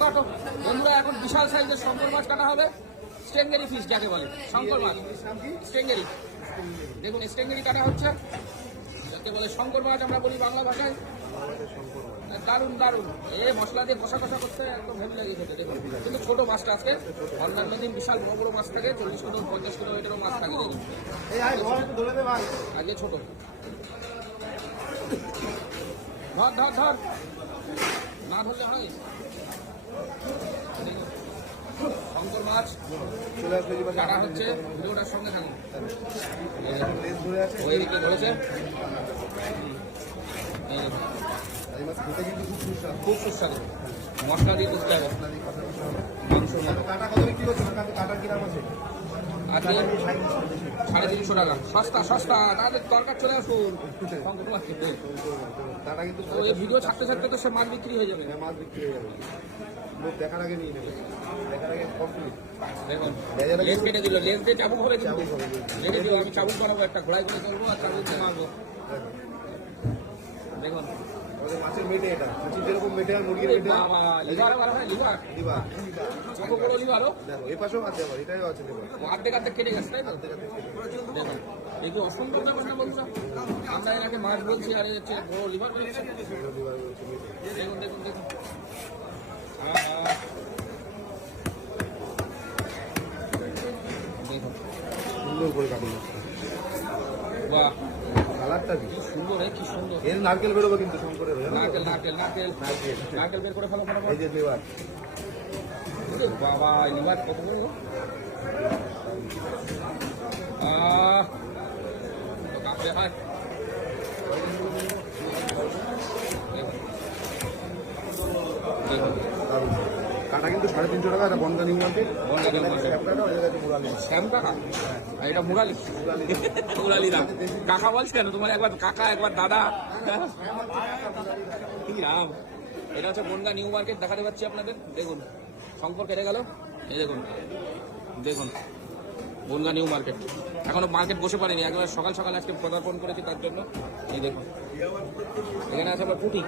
কাটো বন্ধুরা, এখন বিশাল সাইজের শঙ্কর মাছ কাটা হবে। স্টেঙ্গেরি ফিশ যাকে বলে, শঙ্কর মাছ, স্টেঙ্গেরি। দেখুন স্টেঙ্গেরি কাটা হচ্ছে, যাকে বলে শঙ্কর মাছ আমরা বলি বাংলা ভাষায়। দারুণ দারুণ, মশলা দিয়ে কষা কষা করতে একদম হেভি লাগে খেতে। দেখুন কিন্তু ছোট মাছটা আজকে, অন্যান্য দিন বিশাল বড় বড় মাছ থাকে, 40 কিলো 50 কিলো এটারও মাছ থাকে। আজকে ছোট। ধর ধর ধর, না ধরলে হয়। শঙ্কর মাছ কাটা হচ্ছে, ভিডিওটার সঙ্গে থাকুন। ওইদিকে ধরেছে, খুব সুস্বাদু, মশলা দিয়ে দিতে হবে। আজকে 350 টাকা, সস্তা সস্তা। তাদের দরকার চলে আসুন শঙ্কর মাছ খেতে। ওই ভিডিও ছাড়তে ছাড়তে তো সে মাছ বিক্রি হয়ে যাবে। মাছ বিক্রি হয়ে যাবে, লোক দেখার আগে নিয়ে নেবে, দেখার আগে কমপ্লিট। দেখুন লেজ কেটে দিল, লেজ দিয়ে চাবুক হবে, রেখে দিল। আমি চাবুক বানাবো, একটা ঘোড়াই করে চলবো আর চাবুক দিয়ে মারবো। দেখুন মাছের মেটে, এটা যেরকম মেটে আর মুরগির মেটে। লিভার ভালো হয়, লিভার লিভার কত বড় লিভারও দেখো, এ পাশেও আছে, আবার এটাও আছে লিভার, অর্ধেক অর্ধেক কেটে গেছে, তাই তো? দেখুন এই যে অসংখ্য ব্যাপার না বলছো, আমরা এনাকে মাছ বলছি আর হচ্ছে বড় লিভার বলছি। দেখুন দেখুন দেখুন, দেখুন সুন্দর করে কাটি। বাহ, কালারটা কি সুন্দর, কি সুন্দর। এর নারকেল বেরোবে কিন্তু শঙ্করের, নারকেল নারকেল নারকেল নারকেল বের করে ফেলো ফেলো। এই যে লিভার, বাবা লিভার কত বড়। কাঁপে হয়। কাটা কিন্তু 350 টাকা। এটা বনগা নিউ মার্কেট, শ্যামকাকা, এটা মুরালি। মুরালি দাম কাকা বলছ কেন? তোমার একবার কাকা একবার দাদা, কি নাম? এটা হচ্ছে বনগা নিউ মার্কেট, দেখাতে পাচ্ছি আপনাদের। দেখুন শঙ্কর কেটে গেল, এই দেখুন দেখুন বনগা নিউ মার্কেট। এখনো মার্কেট বসে পারেনি, একবার সকাল সকাল আজকে পদার্পণ করেছি তার জন্য। এই দেখুন এখানে আছে আবার পুঁটি,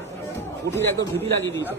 পুঁটির একদম ভিডি লাগিয়ে দিয়েছে।